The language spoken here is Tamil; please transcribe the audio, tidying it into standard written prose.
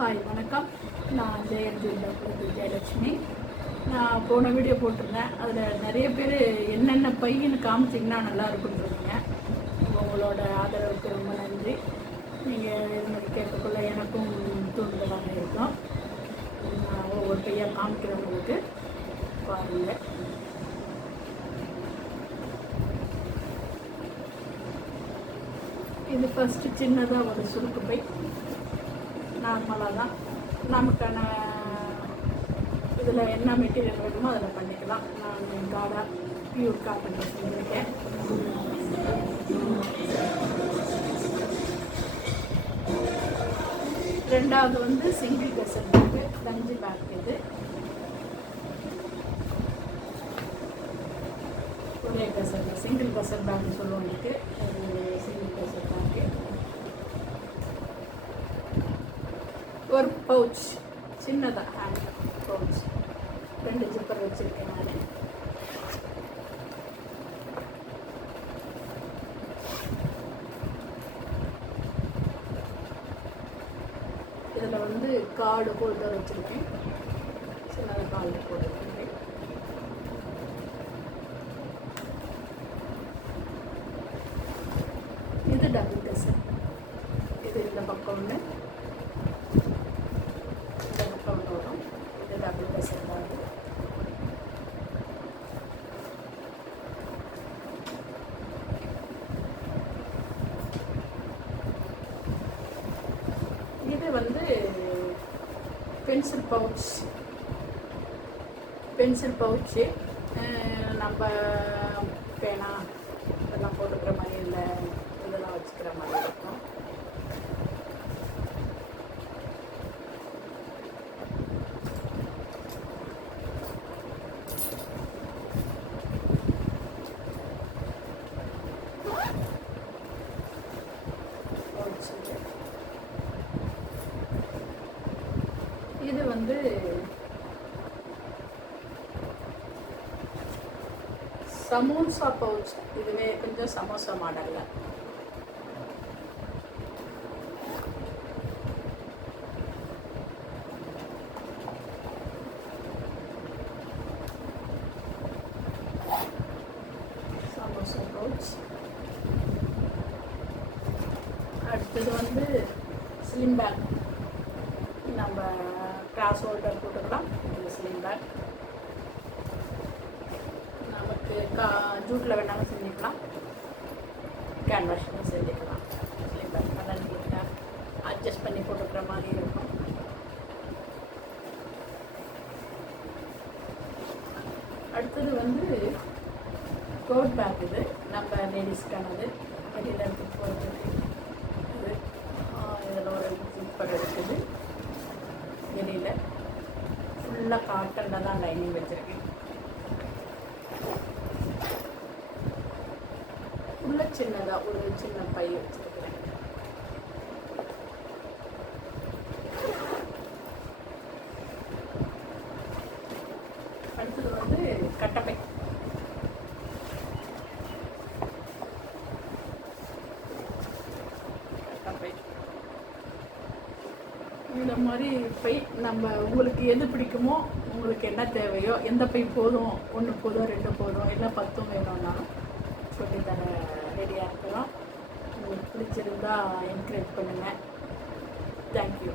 ஹாய் வணக்கம். நான் ஜெயலட்சுமி. நான் போன வீடியோ போட்டிருந்தேன். அதில் நிறைய பேர் என்னென்ன பையன்னு காமிச்சிங்கன்னா நல்லா இருக்குன்றீங்க. உங்களோட ஆதரவுக்கு ரொம்ப நன்றி. நீங்கள் இதுமாதிரி கேட்கக்குள்ள எனக்கும் தூண்டுதலாக இருக்கும். நான் ஒவ்வொரு பையன் காமிக்கிறவங்களுக்கு பாருங்கள். இது ஃபஸ்ட்டு சின்னதாக ஒரு சுருக்கு பை, நார்மலாக தான் நமக்கான இதில் என்ன மெட்டீரியல் வேணுமோ அதில் பண்ணிக்கலாம். நான் காடா பியூர் காட்டன் செஞ்சுருக்கேன். ரெண்டாவது வந்து சிங்கிள் கசர் பேக்கு, லஞ்சு பேக். இது ஒரே கசர், சிங்கிள் கசர் பேக் சொல்லுவோம். இதுக்கு சிங்கிள் கசர் பேக்கு. ஒரு பவுச் சின்னதாக ஹேண்ட் பவுச், 2 ஜிப்பர் வச்சுருக்கேன் நான். இதில் வந்து கார்டு ஹோல்டர் வச்சுருக்கேன், சின்னதாக கார்டு ஹோல்டர் வச்சுருக்கேன். இது டபுள் கசர். இது இந்த பக்கம் ஒன்று, வரும். இது டபுள் கசர் பாகு. இது வந்து பென்சில் பவுச்சு. நம்ம பேனா இதெல்லாம் போட்டுக்கிற மாதிரி இல்லை, இதெல்லாம் வச்சுக்கிற மாதிரி இருக்கும். இது வந்து சமோசா பவுச். இதுவே கொஞ்சம் சமோசா மாடல்ல. சமோசா பவுச். அடுத்தது வந்து ஸ்லிம் பேக். நம்ம கிராஸ் ஹோல்டர் போட்டுக்கலாம். இது ஸ்லிம் பேக். நமக்கு ஜூட்டில் வேணாலும் செஞ்சுக்கலாம், கேன்வாஷிலும் செஞ்சுக்கலாம். ஸ்லிம் பேக் நல்லா நீட்டாக அட்ஜஸ்ட் பண்ணி போட்டுக்கிற மாதிரி இருக்கும். அடுத்தது வந்து கோட் பேக். இது நம்ம லேடிஸ்க்கானது, வெளியில் எடுத்துகிட்டு போகிறதுக்கு. இது இதில் ஒரு ஜிப்பர் இருக்குது. வெளியில் ஃபுல்லாக காட்டனில் தான் லைனிங் வச்சுருக்கேன். உள்ள சின்னதாக ஒரு சின்ன பை வச்சுருக்கிறேன். அடுத்தது வந்து கட்டப்பை. இந்த மாதிரி பை நம்ம உங்களுக்கு எது பிடிக்குமோ, உங்களுக்கு என்ன தேவையோ, எந்த பை போதும், 1 போதும், 2 போதும், இல்லை 10 வேணும்னாலும் சொல்லித்தர ரெடியாக இருக்கிறோம். உங்களுக்கு பிடிச்சிருந்தா என்கரேஜ் பண்ணுங்கள். தேங்க்யூ.